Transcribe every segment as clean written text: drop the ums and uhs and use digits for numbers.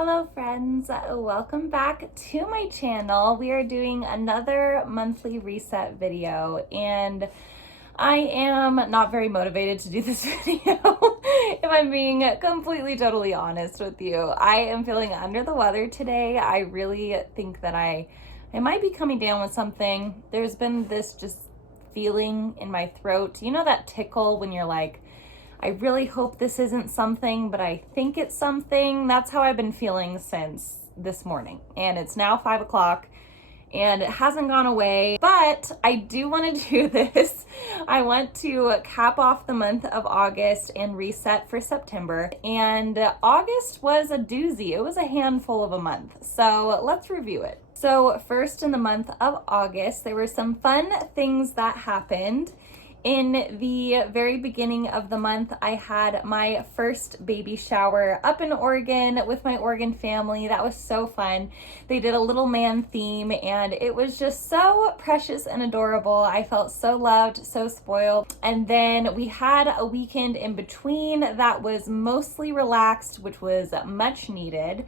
Hello friends, welcome back to my channel. We are doing another monthly reset video and I am not very motivated to do this video if I'm being completely totally honest with you. I am feeling under the weather today. I really think that I might be coming down with something. There's been this just feeling in my throat. You know that tickle when you're like, I really hope this isn't something, but I think it's something. That's how I've been feeling since this morning. And it's now 5 o'clock and it hasn't gone away, but I do want to do this. I want to cap off the month of August and reset for September. And August was a doozy. It was a handful of a month. So let's review it. So first, in the month of August, there were some fun things that happened. In the very beginning of the month, I had my first baby shower up in Oregon with my Oregon family. That was so fun. They did a little man theme and it was just so precious and adorable. I felt so loved, so spoiled. And then we had a weekend in between that was mostly relaxed, which was much needed.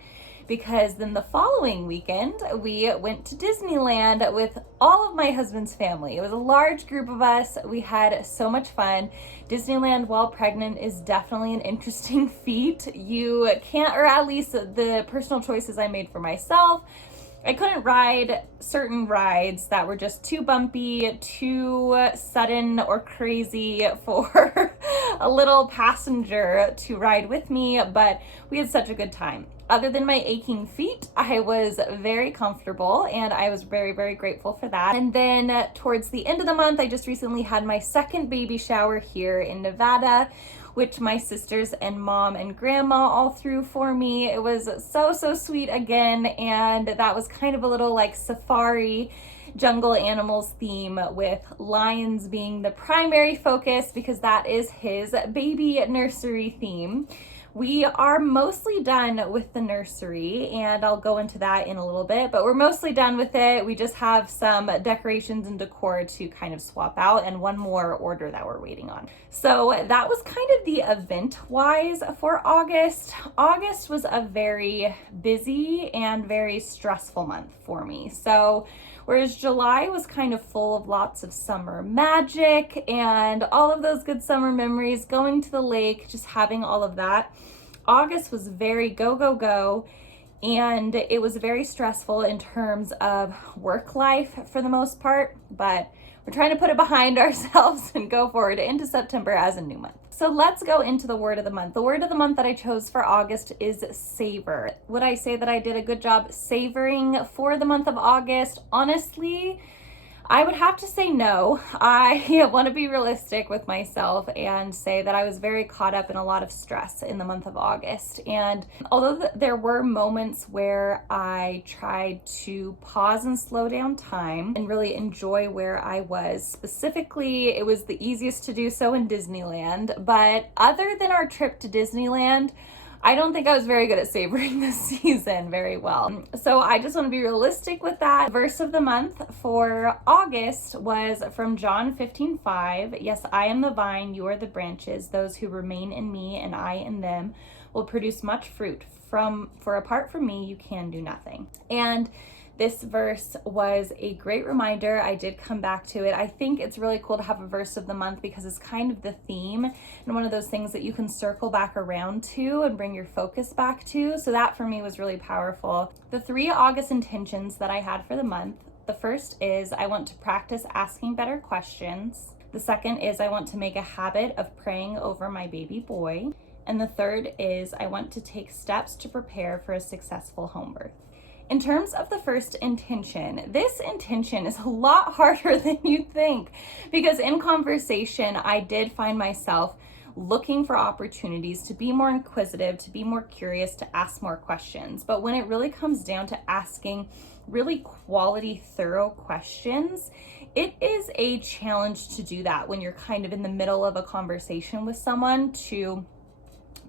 Because then the following weekend, we went to Disneyland with all of my husband's family. It was a large group of us. We had so much fun. Disneyland while pregnant is definitely an interesting feat. You can't, or at least the personal choices I made for myself, I couldn't ride certain rides that were just too bumpy, too sudden or crazy for a little passenger to ride with me, but we had such a good time. Other than my aching feet, I was very comfortable and I was very, very grateful for that. And then towards the end of the month, I just recently had my second baby shower here in Nevada, which my sisters and mom and grandma all threw for me. It was so, so sweet again. And that was kind of a little like safari jungle animals theme with lions being the primary focus because that is his baby nursery theme. We are mostly done with the nursery, and I'll go into that in a little bit, but we're mostly done with it. We just have some decorations and decor to kind of swap out and one more order that we're waiting on. So that was kind of the event-wise for August. August was a very busy and very stressful month for me. So whereas July was kind of full of lots of summer magic and all of those good summer memories, going to the lake, just having all of that, August was very go, go, go. And it was very stressful in terms of work life for the most part, but we're trying to put it behind ourselves and go forward into September as a new month. So let's go into the word of the month. The word of the month that I chose for August is savor. Would I say that I did a good job savoring for the month of August? Honestly, I would have to say no. I want to be realistic with myself and say that I was very caught up in a lot of stress in the month of August. And although there were moments where I tried to pause and slow down time and really enjoy where I was, specifically, it was the easiest to do so in Disneyland. But other than our trip to Disneyland, I don't think I was very good at savoring this season very well. So I just want to be realistic with that. Verse of the month for August was from John 15:5. Yes, I am the vine, you are the branches. Those who remain in me and I in them will produce much fruit. For apart from me, you can do nothing. And this verse was a great reminder. I did come back to it. I think it's really cool to have a verse of the month because it's kind of the theme and one of those things that you can circle back around to and bring your focus back to. So that for me was really powerful. The 3 August intentions that I had for the month. The first is I want to practice asking better questions. The second is I want to make a habit of praying over my baby boy. And the third is I want to take steps to prepare for a successful home birth. In terms of the first intention, this intention is a lot harder than you'd think because in conversation, I did find myself looking for opportunities to be more inquisitive, to be more curious, to ask more questions. But when it really comes down to asking really quality, thorough questions, it is a challenge to do that when you're kind of in the middle of a conversation with someone, to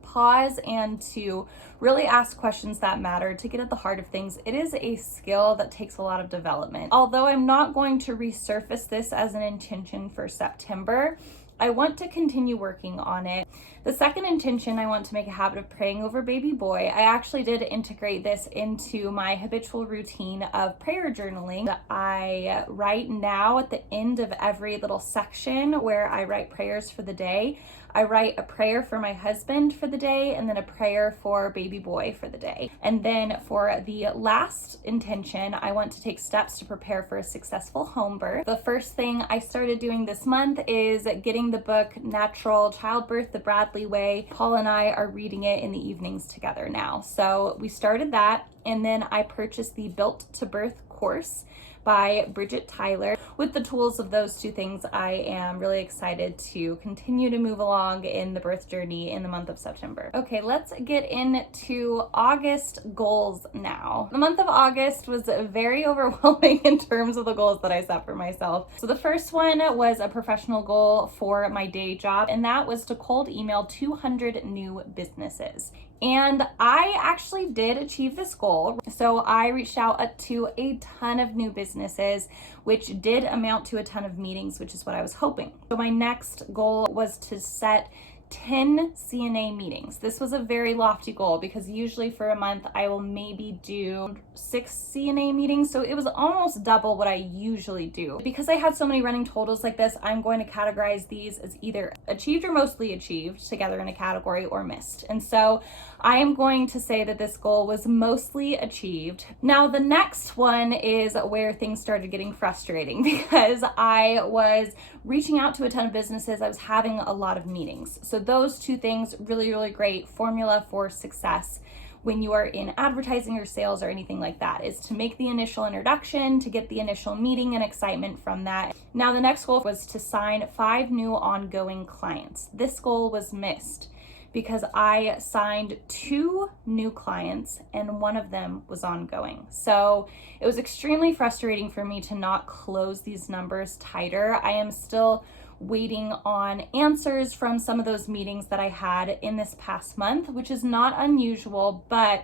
pause and to really ask questions that matter, to get at the heart of things. It is a skill that takes a lot of development. Although I'm not going to resurface this as an intention for September, I want to continue working on it. The second intention, I want to make a habit of praying over baby boy. I actually did integrate this into my habitual routine of prayer journaling. I write now at the end of every little section where I write prayers for the day. I write a prayer for my husband for the day, and then a prayer for baby boy for the day. And then for the last intention, I want to take steps to prepare for a successful home birth. The first thing I started doing this month is getting the book Natural Childbirth, the Bradley Way. Paul and I are reading it in the evenings together now. So we started that, and then I purchased the Built to Birth course by Bridget Tyler. With the tools of those two things, I am really excited to continue to move along in the birth journey in the month of September. Okay, let's get into August goals now. The month of August was very overwhelming in terms of the goals that I set for myself. So the first one was a professional goal for my day job, and that was to cold email 200 new businesses. And I actually did achieve this goal. So I reached out to a ton of new businesses, which did amount to a ton of meetings, which is what I was hoping. So my next goal was to set 10 CNA meetings. This was a very lofty goal because usually for a month I will maybe do 6 CNA meetings. So it was almost double what I usually do. Because I had so many running totals like this, I'm going to categorize these as either achieved or mostly achieved together in a category, or missed. And so I am going to say that this goal was mostly achieved. Now the next one is where things started getting frustrating because I was reaching out to a ton of businesses. I was having a lot of meetings. So those two things, really great formula for success when you are in advertising or sales or anything like that, is to make the initial introduction, to get the initial meeting and excitement from that. Now the next goal was to sign 5 new ongoing clients. This goal was missed because I signed 2 new clients and one of them was ongoing. So it was extremely frustrating for me to not close these numbers tighter. I am still waiting on answers from some of those meetings that I had in this past month, which is not unusual, but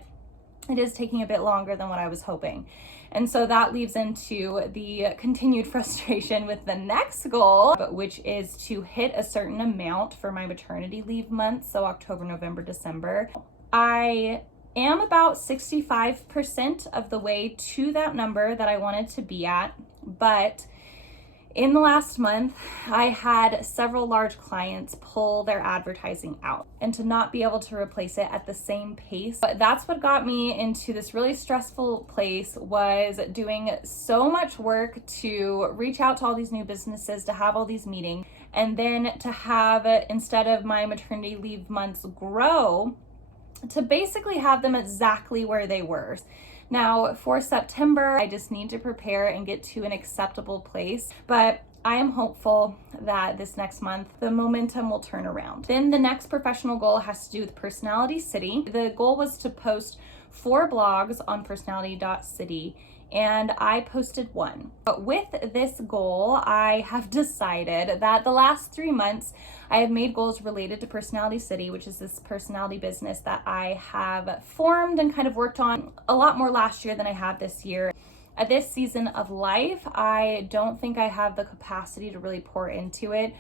it is taking a bit longer than what I was hoping. And so that leaves into the continued frustration with the next goal, which is to hit a certain amount for my maternity leave month, so October, November, December. I am about 65% of the way to that number that I wanted to be at, but in the last month, I had several large clients pull their advertising out, and to not be able to replace it at the same pace. But that's what got me into this really stressful place, was doing so much work to reach out to all these new businesses, to have all these meetings, and then to have, instead of my maternity leave months grow, to basically have them exactly where they were. Now for September, I just need to prepare and get to an acceptable place, but I am hopeful that this next month, the momentum will turn around. Then the next professional goal has to do with Personality City. The goal was to post 4 blogs on personality.city, and I posted 1. But with this goal, I have decided that the last 3 months, I have made goals related to Personality City, which is this personality business that I have formed and kind of worked on a lot more last year than I have this year. At this season of life, I don't think I have the capacity to really pour into it.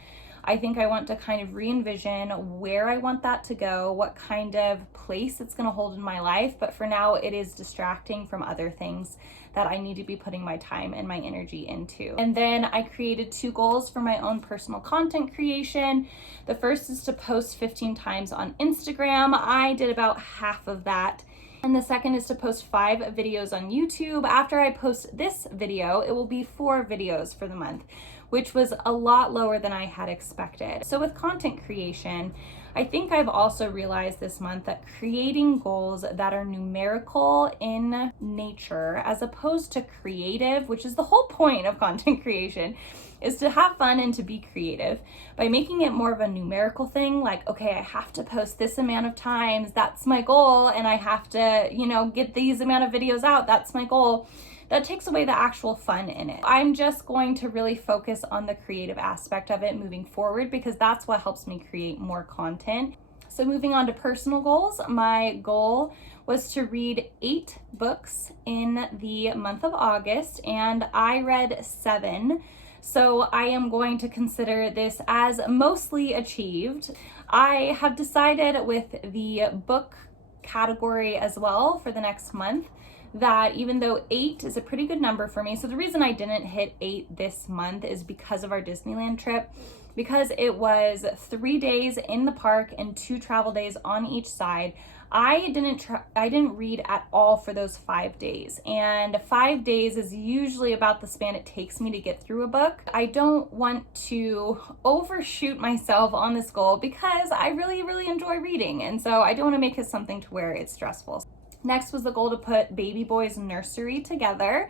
I think I want to kind of re-envision where I want that to go, what kind of place it's going to hold in my life. But for now, it is distracting from other things that I need to be putting my time and my energy into. And then I created 2 goals for my own personal content creation. The first is to post 15 times on Instagram. I did about half of that. And the second is to post 5 videos on YouTube. After I post this video, it will be 4 videos for the month, which was a lot lower than I had expected. So with content creation, I think I've also realized this month that creating goals that are numerical in nature as opposed to creative, which is the whole point of content creation, is to have fun and to be creative. By making it more of a numerical thing, like, okay, I have to post this amount of times, that's my goal, and I have to, get these amount of videos out, that's my goal. That takes away the actual fun in it. I'm just going to really focus on the creative aspect of it moving forward, because that's what helps me create more content. So moving on to personal goals, my goal was to read 8 books in the month of August, and I read 7. So I am going to consider this as mostly achieved. I have decided with the book category as well for the next month that even though 8 is a pretty good number for me, so the reason I didn't hit 8 this month is because of our Disneyland trip, because it was 3 days in the park and 2 travel days on each side. I didn't read at all for those 5 days, and 5 days is usually about the span it takes me to get through a book. I don't want to overshoot myself on this goal because I really enjoy reading, and so I don't want to make it something to where it's stressful. Next was the goal to put baby boy's nursery together,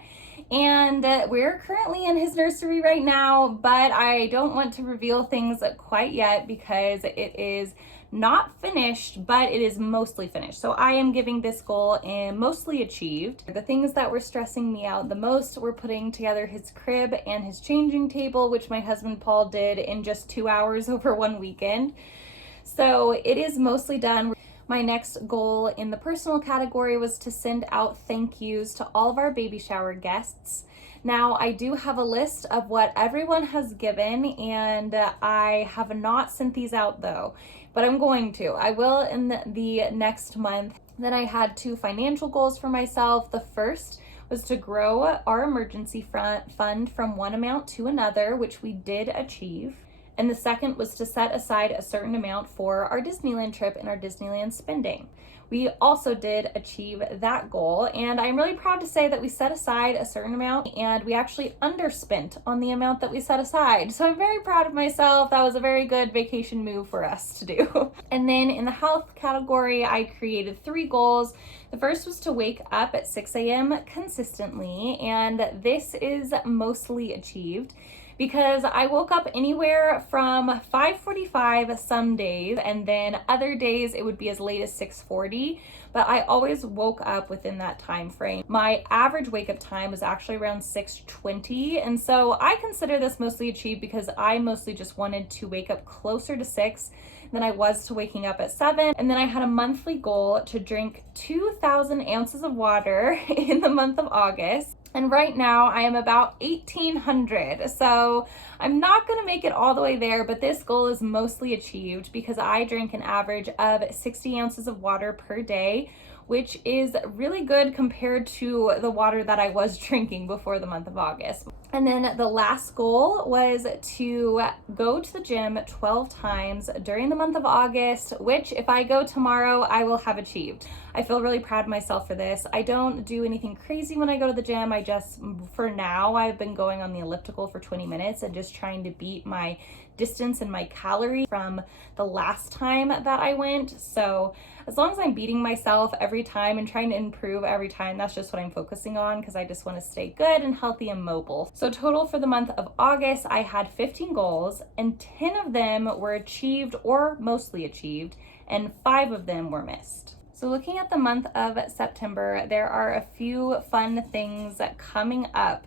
and we're currently in his nursery right now, but I don't want to reveal things quite yet because it is not finished, but it is mostly finished. So I am giving this goal mostly achieved. The things that were stressing me out the most were putting together his crib and his changing table, which my husband Paul did in just 2 hours over one weekend. So it is mostly done. My next goal in the personal category was to send out thank yous to all of our baby shower guests. Now, I do have a list of what everyone has given, and I have not sent these out though, but I'm going to. I will in the next month. Then I had 2 financial goals for myself. The first was to grow our emergency fund from one amount to another, which we did achieve. And the second was to set aside a certain amount for our Disneyland trip and our Disneyland spending. We also did achieve that goal, and I'm really proud to say that we set aside a certain amount and we actually underspent on the amount that we set aside. So I'm very proud of myself. That was a very good vacation move for us to do. And then in the health category, I created 3 goals. The first was to wake up at 6 a.m. consistently, and this is mostly achieved, because I woke up anywhere from 5:45 some days, and then other days it would be as late as 6:40, but I always woke up within that time frame. My average wake up time was actually around 6:20, and so I consider this mostly achieved because I mostly just wanted to wake up closer to 6 than I was to waking up at 7. And then I had a monthly goal to drink 2,000 ounces of water in the month of August. And right now I am about 1,800. So I'm not gonna make it all the way there, but this goal is mostly achieved because I drink an average of 60 ounces of water per day, which is really good compared to the water that I was drinking before the month of August. And then the last goal was to go to the gym 12 times during the month of August, which if I go tomorrow, I will have achieved. I feel really proud of myself for this. I don't do anything crazy when I go to the gym. I just, for now, I've been going on the elliptical for 20 minutes and just trying to beat my distance and my calorie from the last time that I went. So as long as I'm beating myself every time and trying to improve every time, that's just what I'm focusing on because I just want to stay good and healthy and mobile. So total for the month of August, I had 15 goals and 10 of them were achieved or mostly achieved, and 5 of them were missed. So looking at the month of September, there are a few fun things coming up.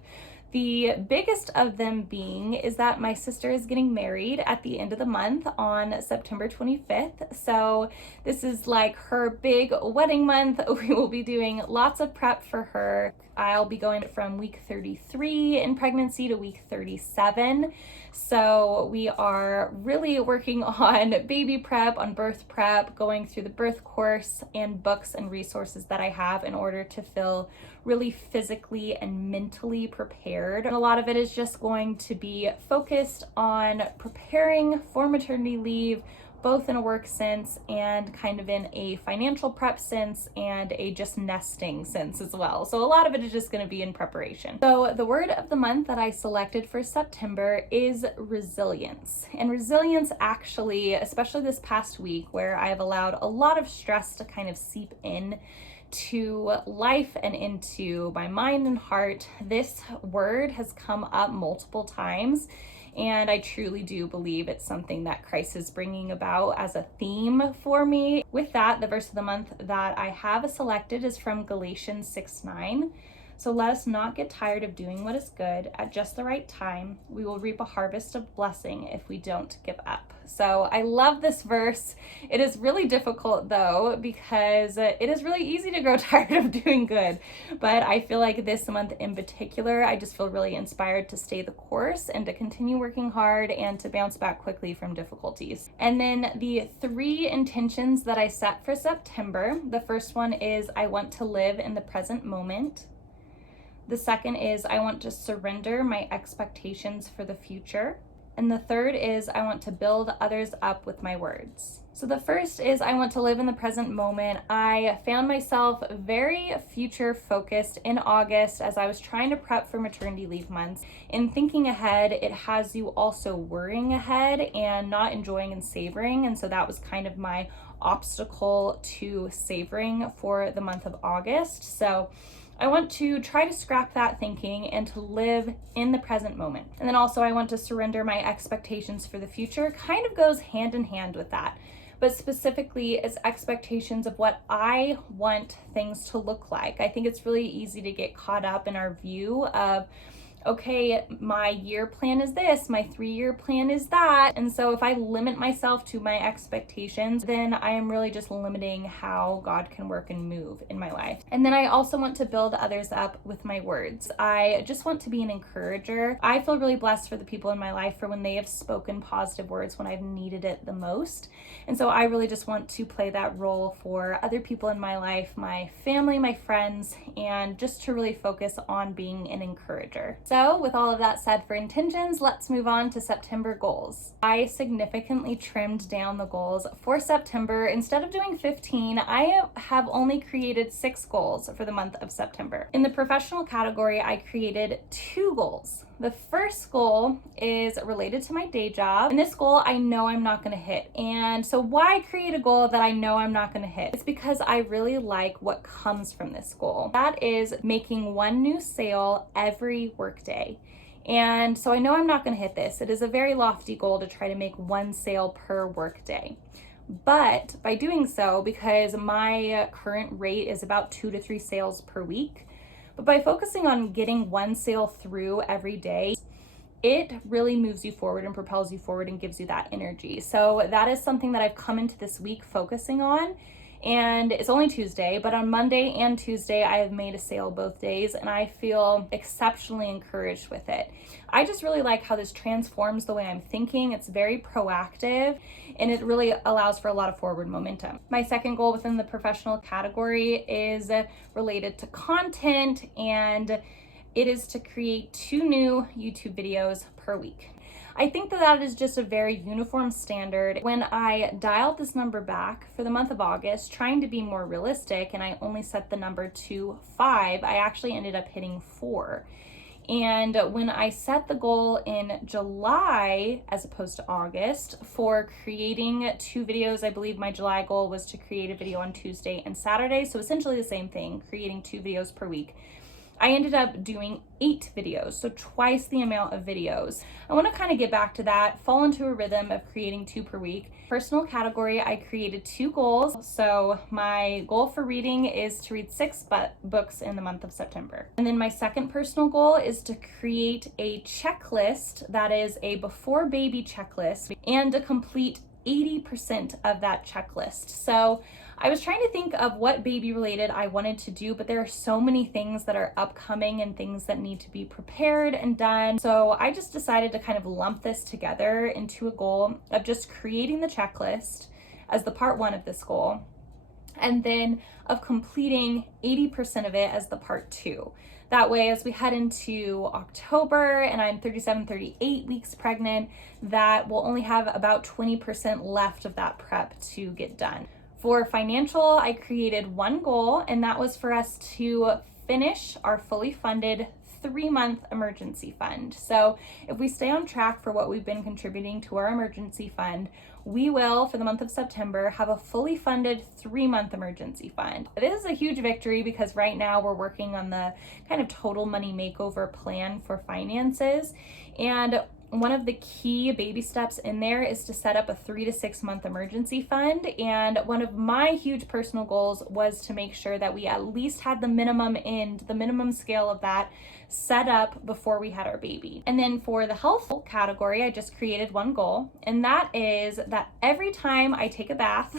The biggest of them being is that my sister is getting married at the end of the month on September 25th. So this is like her big wedding month. We will be doing lots of prep for her. I'll be going from week 33 in pregnancy to week 37. So we are really working on baby prep, on birth prep, going through the birth course and books and resources that I have in order to feel really physically and mentally prepared. And a lot of it is just going to be focused on preparing for maternity leave, both in a work sense and kind of in a financial prep sense and a just nesting sense as well. So a lot of it is just going to be in preparation. So the word of the month that I selected for September is resilience. And resilience actually, especially this past week where I have allowed a lot of stress to kind of seep in to life and into my mind and heart, this word has come up multiple times. And I truly do believe it's something that Christ is bringing about as a theme for me. With that, the verse of the month that I have selected is from Galatians 6:9. So let us not get tired of doing what is good. At just the right time, we will reap a harvest of blessing if we don't give up. So I love this verse. It is really difficult though, because it is really easy to grow tired of doing good. But I feel like this month in particular, I just feel really inspired to stay the course and to continue working hard and to bounce back quickly from difficulties. And then the 3 intentions that I set for September, the first one is I want to live in the present moment. The second is I want to surrender my expectations for the future. And the third is I want to build others up with my words. So the first is I want to live in the present moment. I found myself very future focused in August as I was trying to prep for maternity leave months. In thinking ahead, it has you also worrying ahead and not enjoying and savoring. And so that was kind of my obstacle to savoring for the month of August. So I want to try to scrap that thinking and to live in the present moment. And then also I want to surrender my expectations for the future. Kind of goes hand in hand with that. But specifically, it's expectations of what I want things to look like. I think it's really easy to get caught up in our view of, okay, my year plan is this, my 3-year plan is that. And so if I limit myself to my expectations, then I am really just limiting how God can work and move in my life. And then I also want to build others up with my words. I just want to be an encourager. I feel really blessed for the people in my life for when they have spoken positive words when I've needed it the most. And so I really just want to play that role for other people in my life, my family, my friends, and just to really focus on being an encourager. So with all of that said for intentions, let's move on to September goals. I significantly trimmed down the goals for September. Instead of doing 15, I have only created 6 goals for the month of September. In the professional category, I created 2 goals. The first goal is related to my day job, and this goal I know I'm not going to hit. And so why create a goal that I know I'm not going to hit? It's because I really like what comes from this goal. That is making 1 new sale every workday. And so I know I'm not going to hit this. It is a very lofty goal to try to make 1 sale per workday. But by doing so, because my current rate is about 2 to 3 sales per week, but by focusing on getting 1 sale through every day, it really moves you forward and propels you forward and gives you that energy. So that is something that I've come into this week focusing on. And it's only Tuesday, but on Monday and Tuesday, I have made a sale both days and I feel exceptionally encouraged with it. I just really like how this transforms the way I'm thinking. It's very proactive and it really allows for a lot of forward momentum. My second goal within the professional category is related to content, and it is to create 2 new YouTube videos per week. I think that is just a very uniform standard. When I dialed this number back for the month of August, trying to be more realistic, and I only set the number to 5, I actually ended up hitting 4. And when I set the goal in July, as opposed to August, for creating 2 videos, I believe my July goal was to create a video on Tuesday and Saturday. So essentially the same thing, creating 2 videos per week. I ended up doing 8 videos, so twice the amount of videos. I want to kind of get back to that, fall into a rhythm of creating 2 per week. Personal category, I created 2 goals. So my goal for reading is to read 6 books in the month of September. And then my second personal goal is to create a checklist that is a before baby checklist and to complete 80% of that checklist. So I was trying to think of what baby related I wanted to do, but there are so many things that are upcoming and things that need to be prepared and done. So I just decided to kind of lump this together into a goal of just creating the checklist as the part 1 of this goal, and then of completing 80% of it as the part 2. That way, as we head into October and I'm 37, 38 weeks pregnant, that will only have about 20% left of that prep to get done. For financial, I created 1 goal, and that was for us to finish our fully funded 3-month emergency fund. So if we stay on track for what we've been contributing to our emergency fund, we will, for the month of September, have a fully funded 3-month emergency fund. This is a huge victory because right now we're working on the kind of total money makeover plan for finances. And one of the key baby steps in there is to set up a 3 to 6 month emergency fund. And one of my huge personal goals was to make sure that we at least had the minimum scale of that set up before we had our baby. And then for the health category, I just created one goal, and that is that every time I take a bath,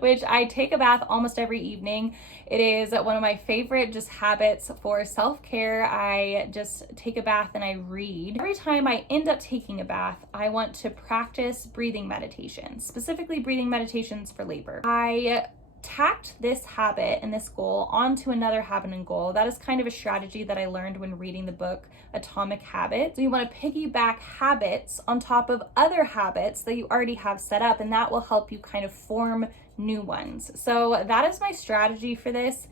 which I take a bath almost every evening, it is one of my favorite just habits for self-care. I just take a bath and I read. Every time I end up taking a bath, I want to practice breathing meditations, specifically breathing meditations for labor. I tacked this habit and this goal onto another habit and goal. That is kind of a strategy that I learned when reading the book Atomic Habits. So you want to piggyback habits on top of other habits that you already have set up, and that will help you kind of form new ones. So that is my strategy for this,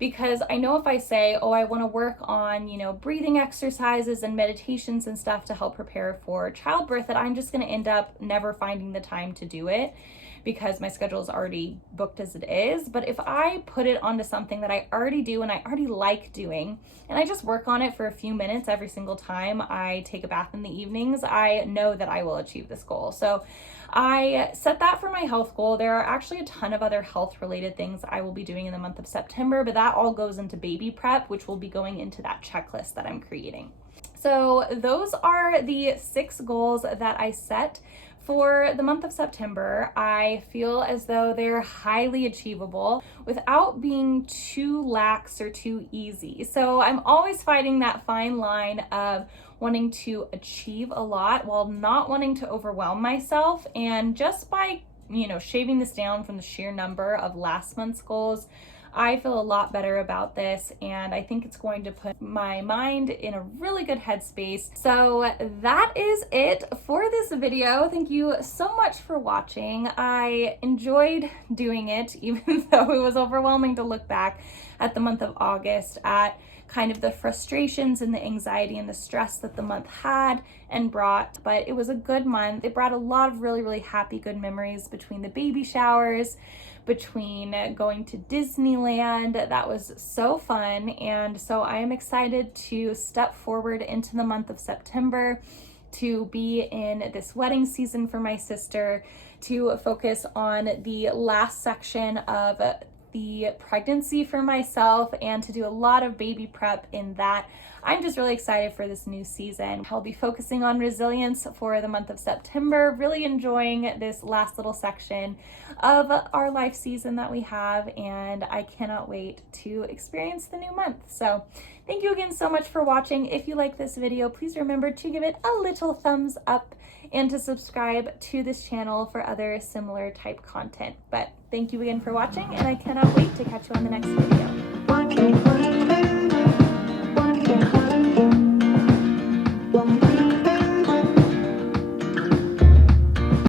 because I know if I say, oh, I want to work on, breathing exercises and meditations and stuff to help prepare for childbirth, that I'm just going to end up never finding the time to do it, because my schedule is already booked as it is. But if I put it onto something that I already do and I already like doing, and I just work on it for a few minutes every single time I take a bath in the evenings, I know that I will achieve this goal. So I set that for my health goal. There are actually a ton of other health related things I will be doing in the month of September, but that all goes into baby prep, which will be going into that checklist that I'm creating. So those are the 6 goals that I set for the month of September. I feel as though they're highly achievable without being too lax or too easy. So I'm always fighting that fine line of wanting to achieve a lot while not wanting to overwhelm myself. And just by, shaving this down from the sheer number of last month's goals, I feel a lot better about this, and I think it's going to put my mind in a really good headspace. So that is it for this video. Thank you so much for watching. I enjoyed doing it, even though it was overwhelming to look back at the month of August at kind of the frustrations and the anxiety and the stress that the month had and brought. But it was a good month. It brought a lot of really, really happy, good memories between the baby showers, between going to Disneyland. That was so fun. And so I am excited to step forward into the month of September, to be in this wedding season for my sister, to focus on the last section of the pregnancy for myself, and to do a lot of baby prep in that. I'm just really excited for this new season. I'll be focusing on resilience for the month of September, really enjoying this last little section of our life season that we have, and I cannot wait to experience the new month. So thank you again so much for watching. If you like this video, please remember to give it a little thumbs up and to subscribe to this channel for other similar type content. But thank you again for watching, and I cannot wait to catch you on the next video.